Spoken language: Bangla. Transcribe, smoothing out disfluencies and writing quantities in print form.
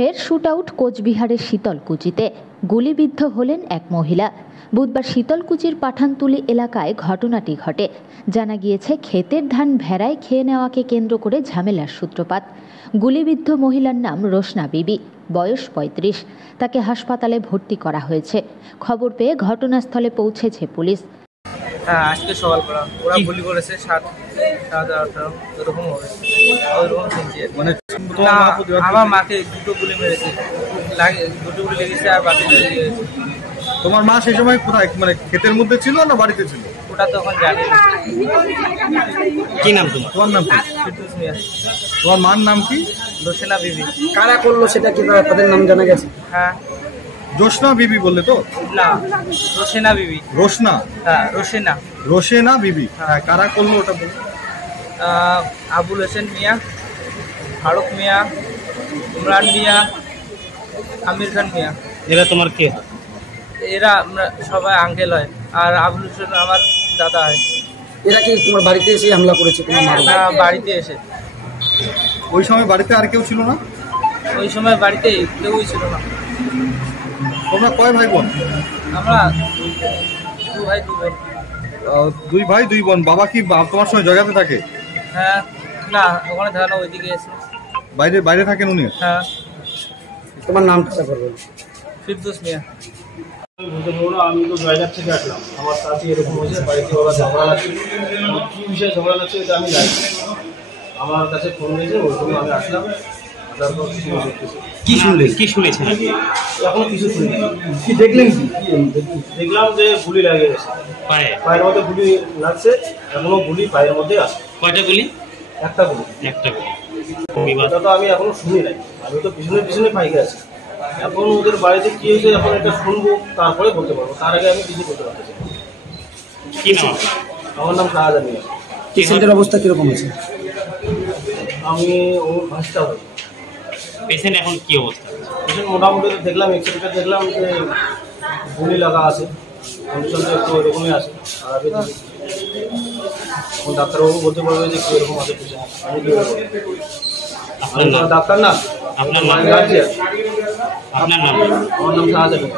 ফের শুটআউট কোচবিহারের শীতলকুচিতে গুলিবিদ্ধ হলেন এক মহিলা। বুধবার শীতলকুচির পাঠানতুলি এলাকায় ঘটনাটি ঘটে। জানা গিয়েছে, ক্ষেতের ধান ভেড়ায় খেয়ে নেওয়াকে কেন্দ্র করে ঝামেলার সূত্রপাত। গুলিবিদ্ধ মহিলার নাম রোশনা বিবি, বয়স ৩৫। তাকে হাসপাতালে ভর্তি করা হয়েছে। খবর পেয়ে ঘটনাস্থলে পৌঁছেছে পুলিশ। আজকে সকালবেলা ওরা গুলি করেছে 7-8 এরকম হবে, ওইরকম শুনছি। মানে আমার মাকে দুটো গুলি মেরেছে, দুটো গুলি লেগেছে আর বাকি লেগেছে। তোমার মা সেই সময় কোথায়, মানে ক্ষেতের মধ্যে ছিল না বাড়িতে ছিল? ওটা তখন জানি না। কি নাম তোমার? তোমার নাম কি? ফিরদৌস মিয়া। তোমার মার নাম কি? রোশনা বিবি। কারা করলো সেটা কি তাদের নাম জানা গেছে? হ্যাঁ, জোসনা বিবি বললে তো? না, রোশনা বিবি। রোশনা? হ্যাঁ, রোশনা। রোশেনা বিবি। হ্যাঁ, কারা করলো ওটা বল। আবুল হোসেন মিয়া, ফারুক মিয়া, ইমরান মিয়া, আমির খান মিয়া। এরা তোমার কে? এরা আমরা সবাই আঙ্কেল হয়, আর আবুল হোসেন আমার দাদা হয়। এরা কি তোমার বাড়িতে এসে হামলা করেছে? তোমার মা বাড়িতে এসে? ওই সময় বাড়িতে আর কেউ ছিল না? ওই সময় বাড়িতে কেউই ছিল না। তোমরা কয় ভাই বোন? আমরা 2 ভাই 2 বোন। 2 ভাই 2 বোন। বাবা কি তোমার সঙ্গে জায়গাতে থাকে? হ্যাঁ, না, ওখানে থাকে না, ওইদিকে এসে বাইরে থাকেন উনি? হ্যাঁ। তোমার নামটা বলবেন? ফিরদৌস মিয়া। আমি তো জয়গার থেকে আসলাম, আমার সাথে এরকম হয়েছে, বাড়িতে ওরা ঝগড়া লাগছে। কী বিষয়ে ঝগড়া লাগছে এটা আমি জানি। আমার কাছে ফোন দিয়েছে, ওই জন্য আমি আসলাম। তারপর কি শুনেছেন? এখনো কিছু শুনি। কি দেখলেন? দেখলাম যে গুলি লাগে গেছে, পায়ের মধ্যে গুলি লাগছে, এখনো গুলি পায়ের মধ্যে আছে। কয়টা গুলি? একটা গুলি। এটা তো আমি এখনো শুনি নাই, আমি তো পিছনে পাইকে আছি। এখন ওদের বাড়িতে কি হয়েছে এখন এটা শুনবো, তারপরে বলতে পারবো। তার আগে আমি কিছু করতে পারতেছি। কি নাম? আমার নাম শাহজাহান মিয়া। পেশেন্টের অবস্থা কিরকম আছে? আমি ওর ভাষটা হই। পেশেন্ট এখন কি অবস্থা? পেশেন্ট মোটামুটি দেখলাম, এক্সরেটা দেখলাম যে গুলি লাগা আছে, কন্ডিশনটা একটু এরকমই আছে। আর আমি ডাক্তারবাবু বলতে পারবে যে কী এরকম আছে পেশেন্ট। আমি কি আপনার নাম? ডাক্তার না, আপনার নাম? আমার নাম আপনার নাম? শাহজাহান।